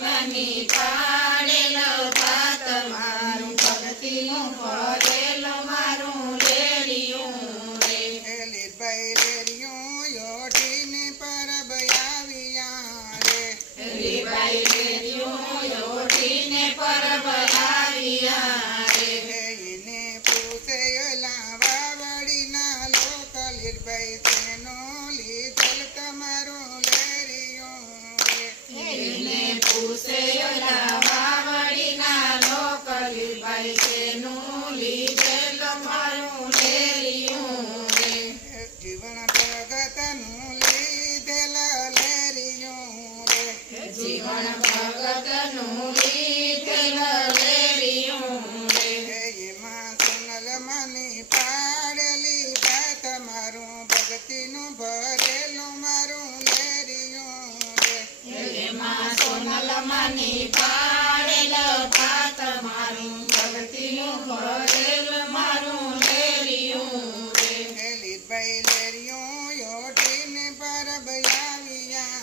Mani Pani. Sonal માની પાડેલી ભાત મારું ભક્તિનું ભરેલું મારું લેરિયું રે એ લીરભાઈ લેરિયું યોઢીને પરબ આવ્યા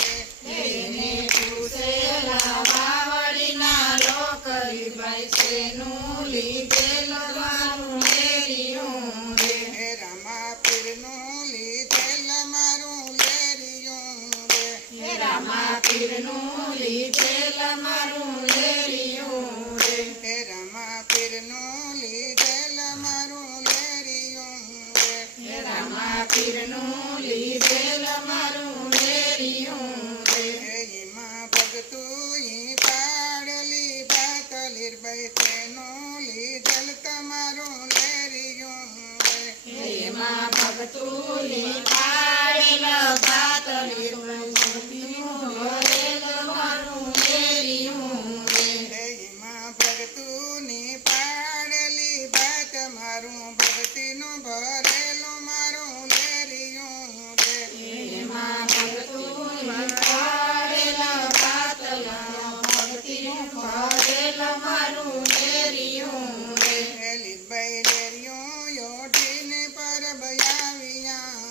રે એને પૂછે ઓલા વાવડીના લીરભાઈ શેનું લીધેલ તમારું લેરિયું રે હે રામા પીરનું લીધેલ મારું લેરિયું રે. હે રામા પીરનું લીધેલ મારું લેરિયું રે. હે એમાં ભગતું ઈ પાડેલી ભાત લીરભાઈ શેનું લીધેલ તમારું લેરિયું રે ભગતુંની પાડેલી ભાત મારું ભક્તિનું ભરેલું મારું લેરિયું રે હે લીરભાઈ લેરિયું યોઢીને પરબ આવ્યા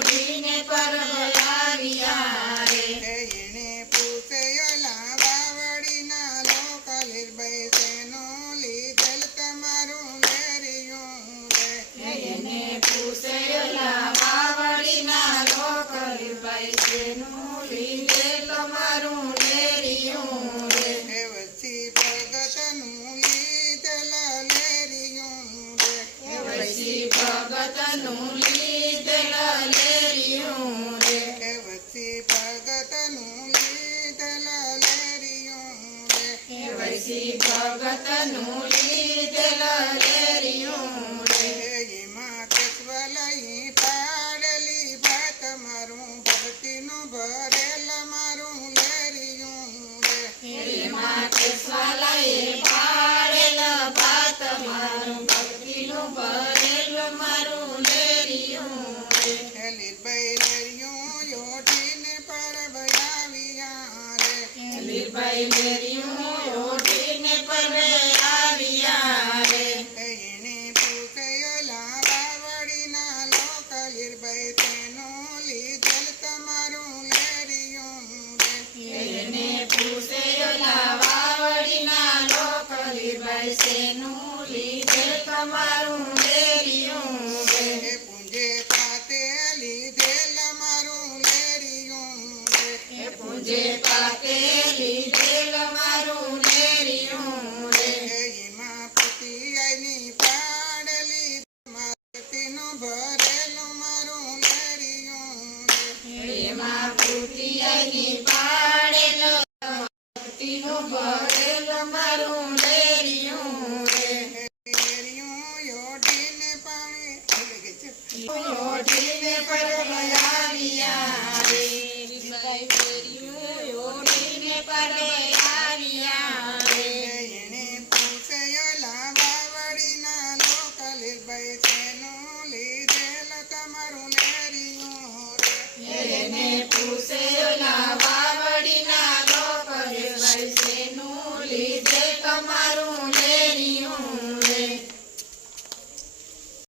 રે હે એને પૂછે ઓલા વાવડીના લોક લીરભાઈ શેનું લીધેલ તમારું લેરિયું રે હે વચ્ચી ભગતનું લીધેલ લેરિયું રે હે વચ્ચી ભગતનું લીધેલ લેરિયું રે હે એમાં કેશવલઈ પાડેલી ભાત મારું ભક્તિનું ભરેલ મારું લેરિયું રે એને પૂછેલા બાવળીના લોક લીલભાઈ તેનો લીધેલ તમારું લેરિયું રે એ પૂંજે પાતે લીધેલ મારું લેરિયું રે એ પૂજે પાતે લીધેલ મારું લેરિયું રે એમાં પતિ આઈની પાડેલી માતીનું ભરેલું મારું લેરિયું રે એમાં પૂતિયાની પાડેલો ભક્તિનું ભરેલો મારું લેરિયું રે લેરિયું તમારું લેરિયું રે એને પૂછે ઓલા